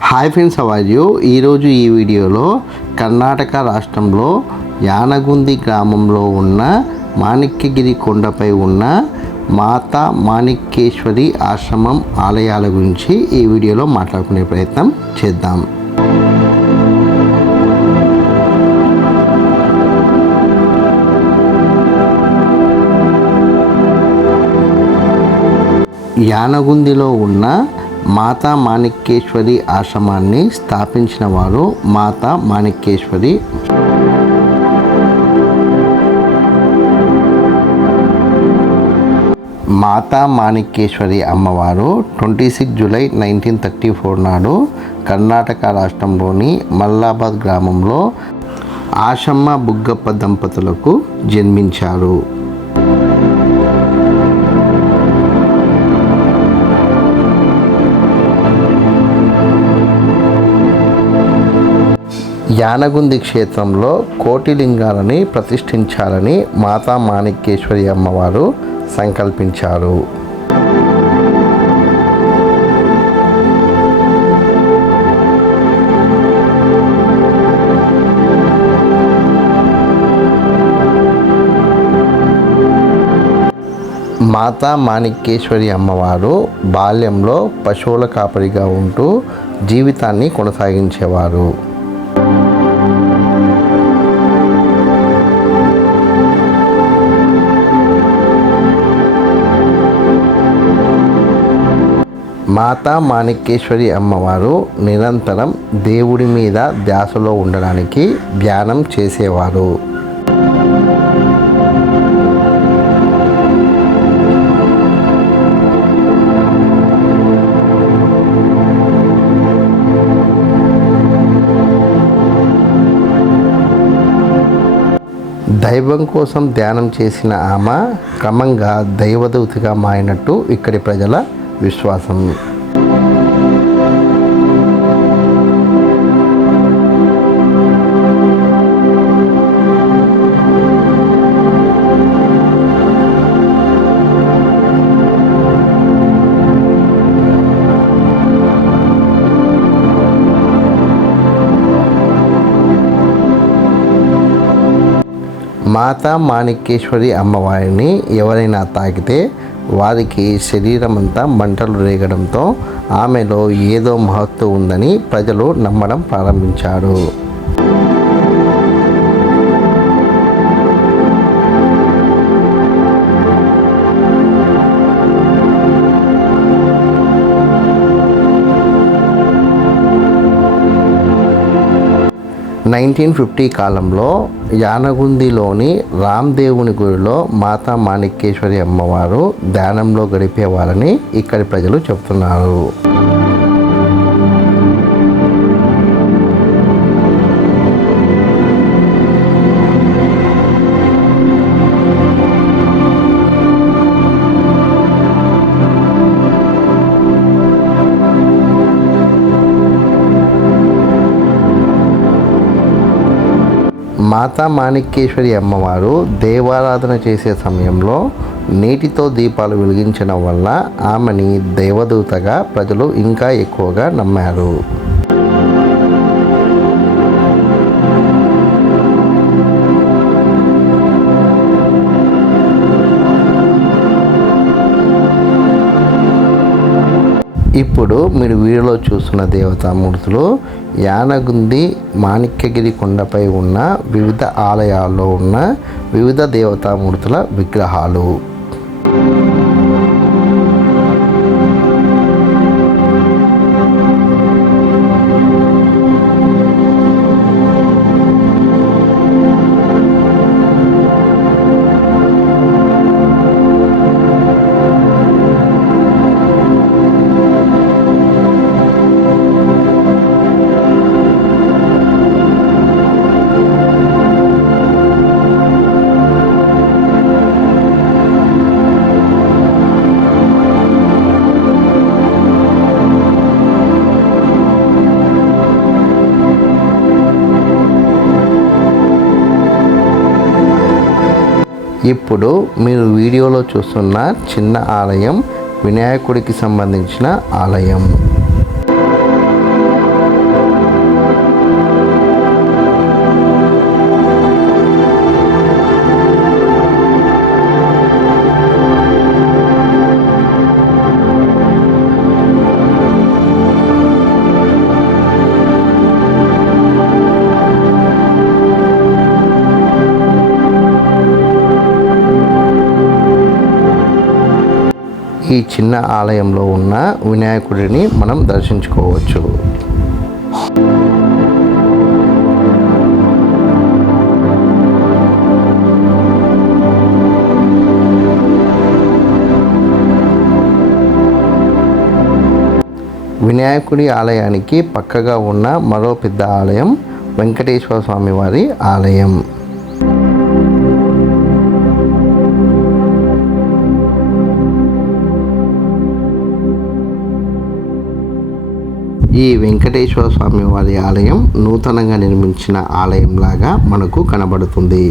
Hi friends, how are you? ఈరోజు ఈ వీడియోలో కర్ణాటక రాష్ట్రంలో యానగుంది గ్రామంలో ఉన్న మాణిక్యగిరి కొండపై ఉన్న మాతా మాణిక్యేశ్వరి ఆశ్రమం ఆలయాల గురించి ఈ వీడియోలో మాట్లాడుకునే ప్రయత్నం చేద్దాం. యానగుందిలో ఉన్న మాతా మాణిక్యేశ్వరి ఆశ్రమాన్ని స్థాపించిన వారు మాతా మాణిక్యేశ్వరి. మాతా మాణిక్యేశ్వరి అమ్మవారు 26 జూలై 1934 నాడు కర్ణాటక రాష్ట్రంలోని మల్లాబాద్ గ్రామంలో ఆశమ్మ బుగ్గప్ప దంపతులకు జన్మించారు. యానగుంది క్షేత్రంలో కోటి లింగాలని ప్రతిష్ఠించాలని మాతా మాణిక్యేశ్వరి అమ్మవారు సంకల్పించారు. మాతా మాణిక్యేశ్వరి అమ్మవారు బాల్యంలో పశువుల కాపరిగా ఉంటూ జీవితాన్ని కొనసాగించేవారు. మాతా మాణిక్యేశ్వరి అమ్మవారు నిరంతరం దేవుడి మీద ధ్యాసలో ఉండడానికి ధ్యానం చేసేవారు. దైవం కోసం ధ్యానం చేసిన ఆమె క్రమంగా దైవదూతిగా మారినట్టు ఇక్కడి ప్రజల విశ్వాసం. మాతా మాణిక్యేశ్వరి అమ్మవారిని ఎవరైనా తాకితే వారికి శరీరమంతా మంటలు రేగడంతో ఆమెలో ఏదో మహత్వం ఉందని ప్రజలు నమ్మడం ప్రారంభించారు. (1950) కాలంలో యానగుందిలోని రామ్దేవుని గుడిలో మాతా మాణిక్యేశ్వరి అమ్మవారు ధ్యానంలో గడిపేవారని ఇక్కడి ప్రజలు చెబుతున్నారు. మాతా మాణిక్యేశ్వరి అమ్మవారు దేవారాధన చేసే సమయంలో నీటితో దీపాలు వెలిగించడం వల్ల ఆమెని దేవదూతగా ప్రజలు ఇంకా ఎక్కువగా నమ్మారు. ఇప్పుడు మీరు వీడియోలో చూస్తున్న దేవతామూర్తులు యానగుంది మాణిక్యగిరి కొండపై ఉన్న వివిధ ఆలయాల్లో ఉన్న వివిధ దేవతామూర్తుల విగ్రహాలు. ఇప్పుడు మీరు వీడియోలో చూస్తున్న చిన్న ఆలయం వినాయకుడికి సంబంధించిన ఆలయం. చిన్న ఆలయంలో ఉన్న వినాయకుడిని మనం దర్శించుకోవచ్చు. వినాయకుడి ఆలయానికి పక్కగా ఉన్న మరో పెద్ద ఆలయం వెంకటేశ్వర స్వామి వారి ఆలయం. ఈ వెంకటేశ్వర స్వామి వారి ఆలయం నూతనంగా నిర్మించిన ఆలయంలాగా మనకు కనబడుతుంది.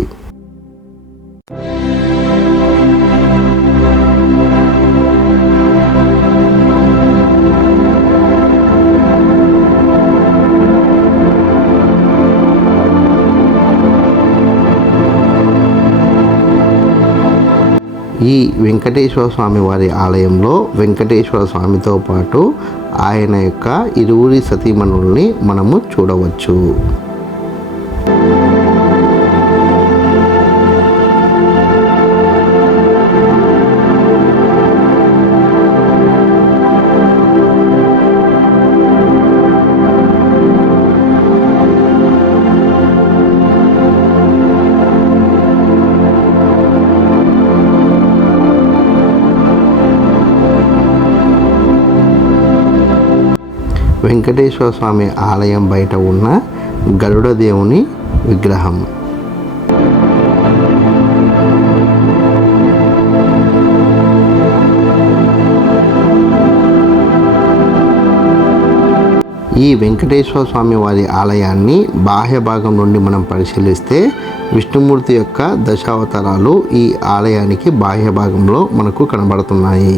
ఈ వెంకటేశ్వర స్వామి వారి ఆలయంలో వెంకటేశ్వర స్వామితో పాటు ఆయన యొక్క ఇరువురి సతీమణుల్ని మనము చూడవచ్చు. వెంకటేశ్వర స్వామి ఆలయం బయట ఉన్న గరుడ దేవుని విగ్రహం. ఈ వెంకటేశ్వర స్వామి వారి ఆలయాన్ని బాహ్య భాగం నుండి మనం పరిశీలిస్తే విష్ణుమూర్తి యొక్క దశావతారాలు ఈ ఆలయానికి బాహ్య భాగంలో మనకు కనబడుతున్నాయి.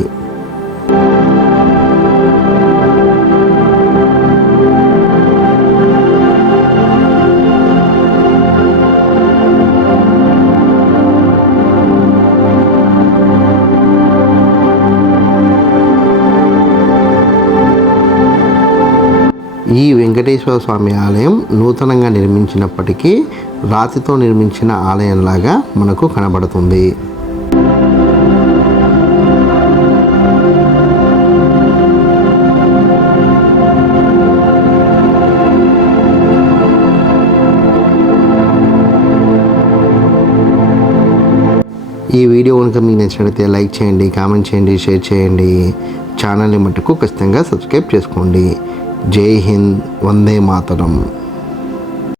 ఈ వెంకటేశ్వర స్వామి ఆలయం నూతనంగా నిర్మించినప్పటికీ రాతితో నిర్మించిన ఆలయంలాగా మనకు కనబడుతుంది. ఈ వీడియో కనుక మీకు నచ్చినట్లయితే లైక్ చేయండి, కామెంట్ చేయండి, షేర్ చేయండి. ఛానల్ని మట్టుకు ఖచ్చితంగా సబ్స్క్రైబ్ చేసుకోండి. జై హింద్, వందే మాతరం.